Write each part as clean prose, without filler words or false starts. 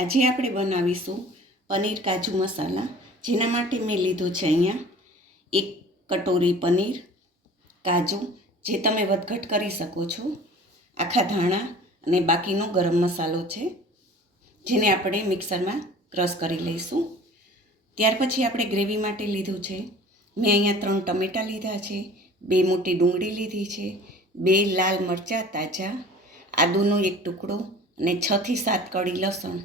આજે આપણે બનાવીશું પનીર કાજુ મસાલા, જેના માટે મેં લીધું છે અહીંયા 1 કટોરી પનીર, કાજુ જે તમે વધઘટ કરી શકો છો, આખા ધાણા અને બાકીનો ગરમ મસાલો છે, જેને આપણે મિક્સરમાં ક્રશ કરી લઈશું. ત્યાર પછી આપણે ગ્રેવી માટે લીધું છે, મેં અહીંયા 3 ટમેટાં લીધા છે, 2 મોટી ડુંગળી લીધી છે, 2 લાલ મરચાં તાજા, આદુનો 1 ટુકડો અને 6 થી 7 કળી લસણ.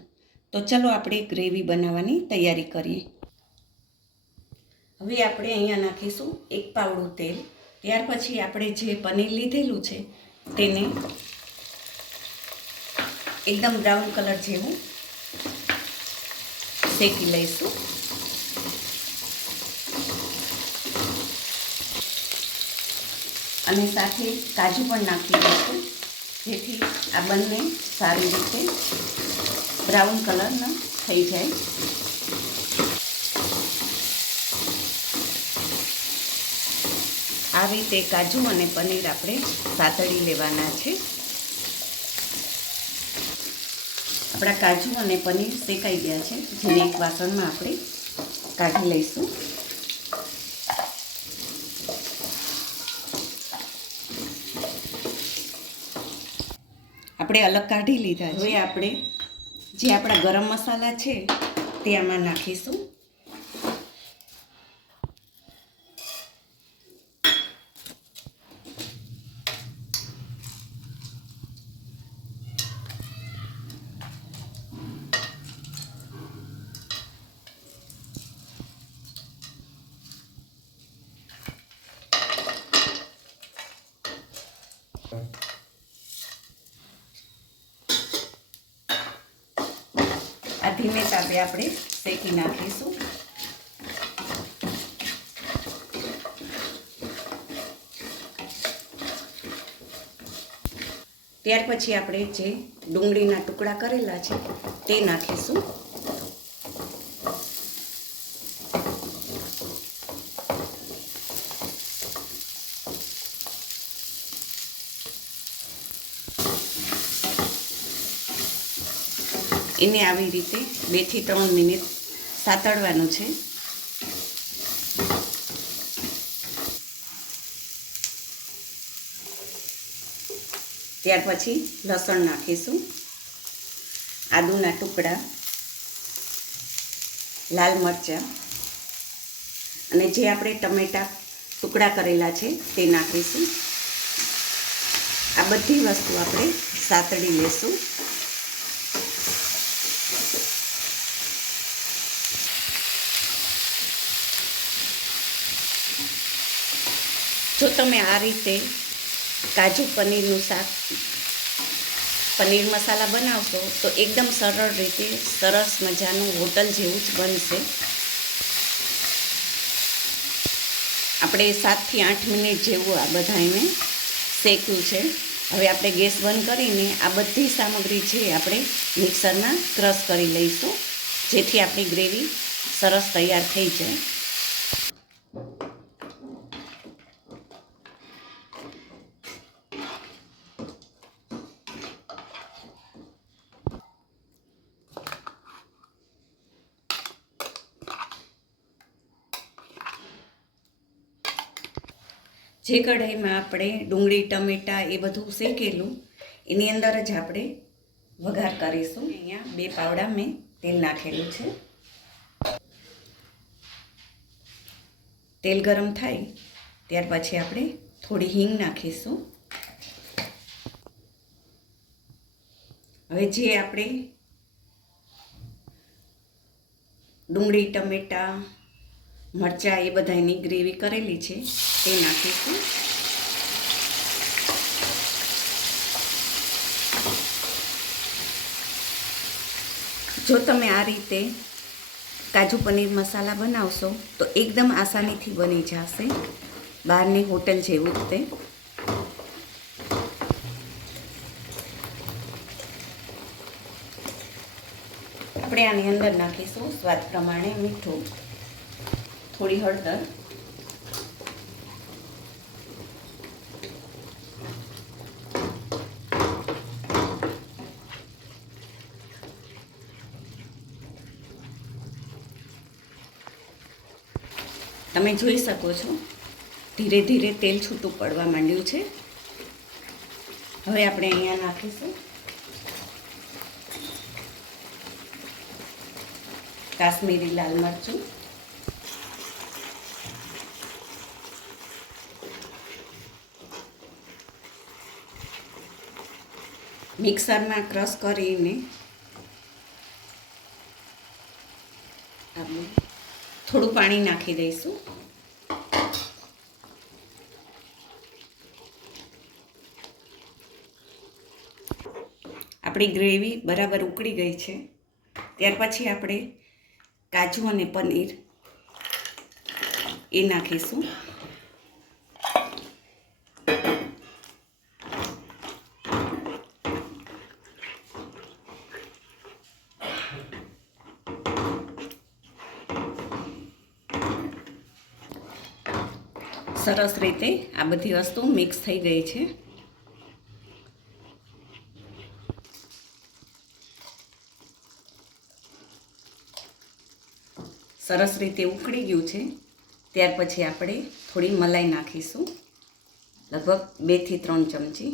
તો ચલો આપણે ગ્રેવી બનાવવાની તૈયારી કરીએ. હવે આપણે અહીંયા નાખીશું 1 પાવડું તેલ. ત્યાર પછી આપણે જે પનીર લીધેલું છે તેને એકદમ બ્રાઉન કલર જેવું શેકી લઈશું. અને સાથે કાજુ પણ નાખી દઈશું, જેથી આ બંને સારી રીતે બ્રાઉન કલરના થઈ જાય. આ રીતે કાજુ અને પનીર આપણે સાતળી લેવાના છે. આપણા કાજુ અને પનીર શેકાઈ ગયા છે, જેને એક વાસણમાં આપણે કાઢી લઈશું. આપણે અલગ કાઢી લીધા છે. હવે આપણે જે આપણા ગરમ મસાલા છે તે આમાં નાખીશું. આ ધીમે તાપે આપણે શેકી નાખીશું. ત્યાર પછી આપણે જે ડુંગળીના ટુકડા કરેલા છે તે નાખીશું. એને આવી રીતે 2 થી 3 મિનિટ સાતળવાનું છે. ત્યાર પછી લસણ નાખીશું, આદુના ટુકડા, લાલ મરચાં અને જે આપણે ટમેટાં ટુકડા કરેલા છે તે નાખીશું. આ બધી વસ્તુ આપણે સાતળી લેશું. જો તમે આ રીતે કાજુ પનીરનું શાક, પનીર મસાલા બનાવશો તો એકદમ સરળ રીતે સરસ મજાનું હોટલ જેવું જ બનશે. આપણે 7 થી 8 મિનિટ જેવું આ બધાને શેક્યું છે. હવે આપણે ગેસ બંધ કરીને આ બધી સામગ્રી છે આપણે મિક્સરમાં ક્રશ કરી લઈશું, જેથી આપણી ગ્રેવી સરસ તૈયાર થઈ જાય. જે કઢાઈમાં આપણે ડુંગળી ટમેટાં એ બધું શેકેલું એની અંદર જ આપણે વઘાર કરીશું. અહીંયા 2 પાવડા મેં તેલ નાખેલું છે. તેલ ગરમ થાય ત્યાર પછી આપણે થોડી હિંગ નાખીશું. હવે જે આપણે ડુંગળી ટમેટાં મરચાં એ બધાની ગ્રેવી કરેલી છે તે નાખીશું. જો તમે આ રીતે કાજુ પનીર મસાલા બનાવશો તો એકદમ આસાનીથી બની જશે, બહારની હોટલ જેવું જ તે. આપણે આની અંદર નાખીશું સ્વાદ પ્રમાણે મીઠું, થોડી હળદર, તમે જોઈ શકો છો ધીરે ધીરે તેલ છૂટું પડવા માંડ્યું છે. હવે આપણે અહીંયા નાખીશું કાશ્મીરી લાલ મરચું, મિક્સરમાં ક્રશ કરીને આપણે થોડું પાણી નાખી દઈશું. આપણી ગ્રેવી બરાબર ઉકળી ગઈ છે. ત્યાર પછી આપણે કાજુ અને પનીર એ નાખીશું. સરસ રીતે આ બધી વસ્તુ મિક્સ થઈ ગઈ છે. સરસ રીતે ઉકળી ગયું છે. ત્યાર પછી આપણે થોડી મલાઈ નાખીશું, લગભગ 2 થી 3 ચમચી.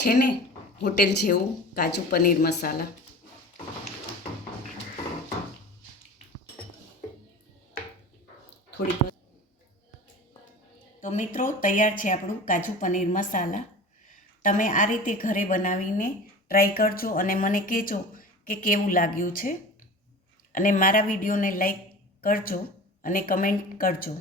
છે ને હોટેલ જેવું કાજુ પનીર મસાલા. થોડી તો મિત્રો તૈયાર છે આપણું કાજુ પનીર મસાલા. તમે આ રીતે ઘરે બનાવીને ટ્રાય કરજો અને મને કહેજો કે કેવું લાગ્યું છે. અને મારા વિડીયોને લાઈક કરજો અને કમેન્ટ કરજો.